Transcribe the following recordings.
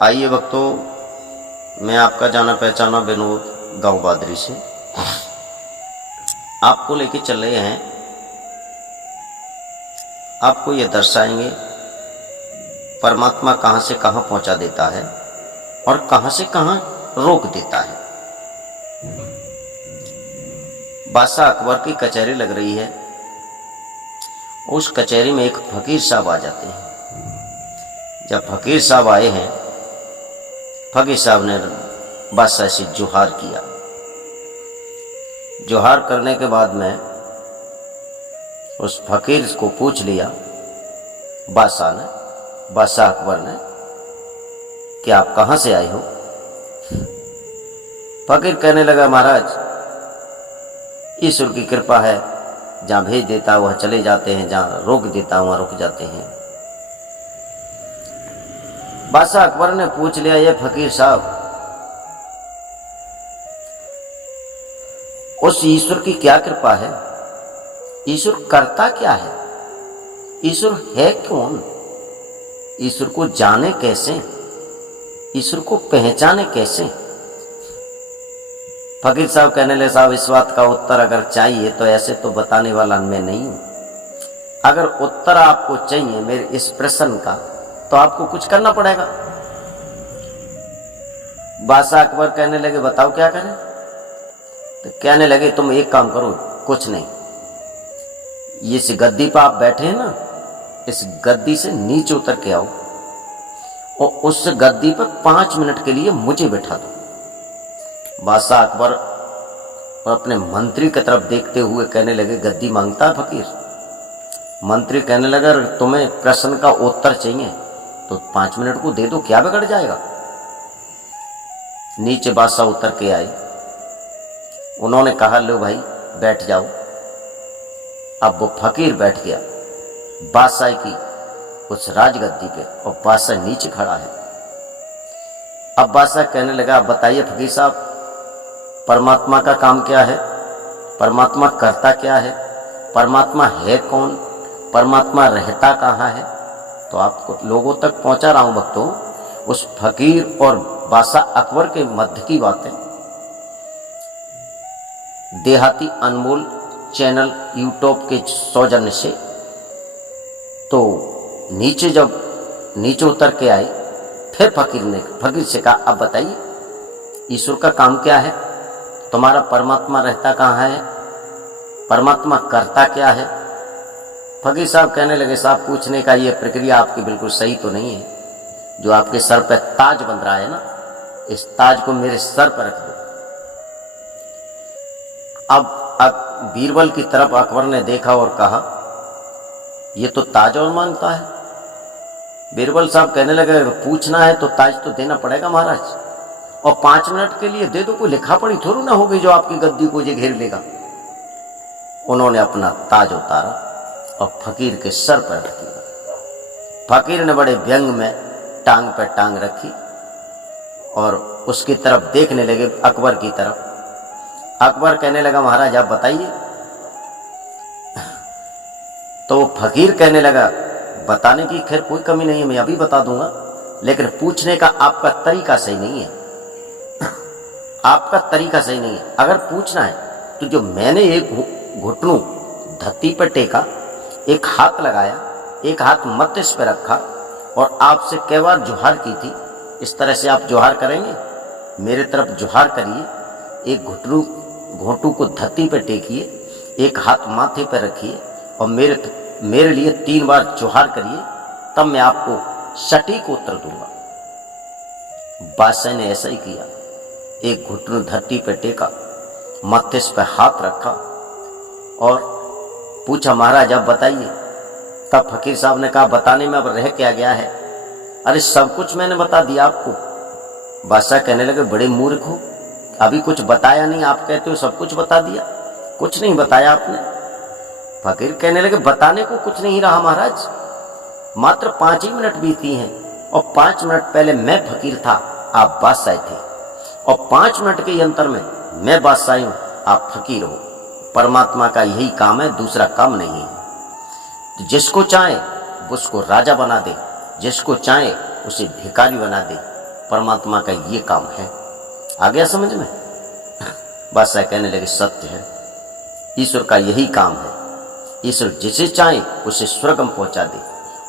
आइए भक्तों, मैं आपका जाना पहचाना विनोद गांव बादरी से आपको लेके चल रहे हैं। आपको ये दर्शाएंगे परमात्मा कहाँ से कहाँ पहुंचा देता है और कहाँ से कहाँ रोक देता है। बादशाह अकबर की कचहरी लग रही है। उस कचहरी में एक फकीर साहब आ जाते हैं। जब फकीर साहब आए हैं, फकीर साहब ने बादशाह से जोहार किया। जोहार करने के बाद में उस फकीर को पूछ लिया बादशाह अकबर ने कि आप कहाँ से आए हो। फकीर कहने लगा, महाराज ईश्वर की कृपा है, जहाँ भेज देता है वह चले जाते हैं, जहाँ रोक देता है वहाँ रुक जाते हैं। बादशाह अकबर ने पूछ लिया, ये फकीर साहब, उस ईश्वर की क्या कृपा है? ईश्वर करता क्या है? ईश्वर है कौन? ईश्वर को जाने कैसे? ईश्वर को पहचाने कैसे? फकीर साहब कहने लगे, साहब इस बात का उत्तर अगर चाहिए तो ऐसे तो बताने वाला मैं नहीं हूं। अगर उत्तर आपको चाहिए मेरे इस प्रश्न का तो आपको कुछ करना पड़ेगा। बादशाह अकबर कहने लगे, बताओ क्या करें? तो कहने लगे, तुम एक काम करो, कुछ नहीं, ये इस गद्दी पर आप बैठे हैं ना, इस गद्दी से नीचे उतर के आओ और उस गद्दी पर 5 मिनट के लिए मुझे बैठा दो। बादशाह अकबर अपने मंत्री की तरफ देखते हुए कहने लगे, गद्दी मांगता है फकीर? मंत्री कहने लगा, तुम्हें प्रश्न का उत्तर चाहिए तो 5 मिनट को दे दो, क्या बिगड़ जाएगा। नीचे बादशाह उतर के आए। उन्होंने कहा, लो भाई बैठ जाओ। अब वो फकीर बैठ गया बादशाह की उस राजगद्दी पे और बादशाह नीचे खड़ा है। अब बादशाह कहने लगा, बताइए फकीर साहब, परमात्मा का काम क्या है? परमात्मा करता क्या है? परमात्मा है कौन? परमात्मा रहता कहाँ है? तो आपको लोगों तक पहुंचा रहा हूं भक्तों। उस फकीर और बादशाह अकबर के मध्य की बातें। देहाती अनमोल चैनल यूट्यूब के सौजन्य से। तो जब नीचे उतर के आए, फिर फकीर से कहा, अब बताइए ईश्वर का काम क्या है? तुम्हारा परमात्मा रहता कहाँ है? परमात्मा करता क्या है? फकीर साहब कहने लगे, साहब पूछने का ये प्रक्रिया आपकी बिल्कुल सही तो नहीं है। जो आपके सर पे ताज बन रहा है ना, इस ताज को मेरे सर पर रख दो। अब बीरबल की तरफ अकबर ने देखा और कहा, ये तो ताज और मांगता है। बीरबल साहब कहने लगे, पूछना है तो ताज तो देना पड़ेगा महाराज, और 5 मिनट के लिए दे दो, कोई लिखा पढ़ी थोड़ी ना होगी जो आपकी गद्दी को घेर लेगा। उन्होंने अपना ताज उतारा और फकीर के सर पर रख दिया। फकीर ने बड़े व्यंग में टांग पर टांग रखी और उसकी तरफ देखने लगे, अकबर की तरफ। अकबर कहने लगा, महाराज आप बताइए। तो फकीर कहने लगा, बताने की खैर कोई कमी नहीं है, मैं अभी बता दूंगा, लेकिन पूछने का आपका तरीका सही नहीं है। आपका तरीका सही नहीं है। अगर पूछना है तो जो मैंने एक घुटनों धरती पर टेका, एक हाथ लगाया, एक हाथ मस्तिष्क पर रखा और आपसे कई बार जोहार की थी, इस तरह से आप जोहार करेंगे? मेरे तरफ जोहार करिए, एक घोंटू को धरती पर टेकिए, एक हाथ माथे पर रखिए और मेरे लिए 3 बार जोहार करिए, तब मैं आपको सटीक उत्तर दूंगा। बादशाह ने ऐसा ही किया। एक घुटनों धरती पर टेका, मस्तिष्क पर हाथ रखा और पूछा, महाराज आप बताइए। तब फकीर साहब ने कहा, बताने में अब रह क्या गया है? अरे सब कुछ मैंने बता दिया आपको। बादशाह कहने लगे, बड़े मूर्ख हो, अभी कुछ बताया नहीं, आप कहते हो सब कुछ बता दिया। कुछ नहीं बताया आपने। फकीर कहने लगे, बताने को कुछ नहीं रहा महाराज, मात्र 5 ही मिनट बीती हैं और 5 मिनट पहले मैं फकीर था, आप बादशाह थे, और 5 मिनट के अंतर में मैं बादशाह हूं, आप फकीर हो। परमात्मा का यही काम है, दूसरा काम नहीं है। जिसको चाहे उसको राजा बना दे, जिसको चाहे उसे भिखारी बना दे, परमात्मा का ये काम है। आ गया समझ में? बादशाह कहने लगे सत्य है, ईश्वर का यही काम है। ईश्वर जिसे चाहे उसे स्वर्ग में पहुंचा दे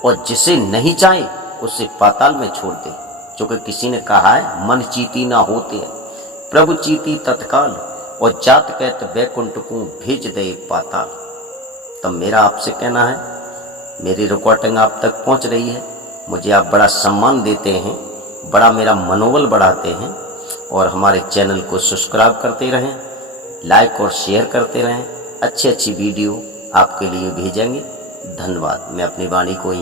और जिसे नहीं चाहे उसे पाताल में छोड़ दे। क्योंकि किसी ने कहा है मन चीती ना होते है प्रभु चीती तत्काल, और जात कहत बैकुंठ को भेज दे पाताल। तब मेरा आपसे कहना है, मेरी रिकॉर्डिंग आप तक पहुंच रही है, मुझे आप बड़ा सम्मान देते हैं, बड़ा मेरा मनोबल बढ़ाते हैं, और हमारे चैनल को सब्सक्राइब करते रहें, लाइक और शेयर करते रहें। अच्छी अच्छी वीडियो आपके लिए भेजेंगे। धन्यवाद। मैं अपनी वाणी को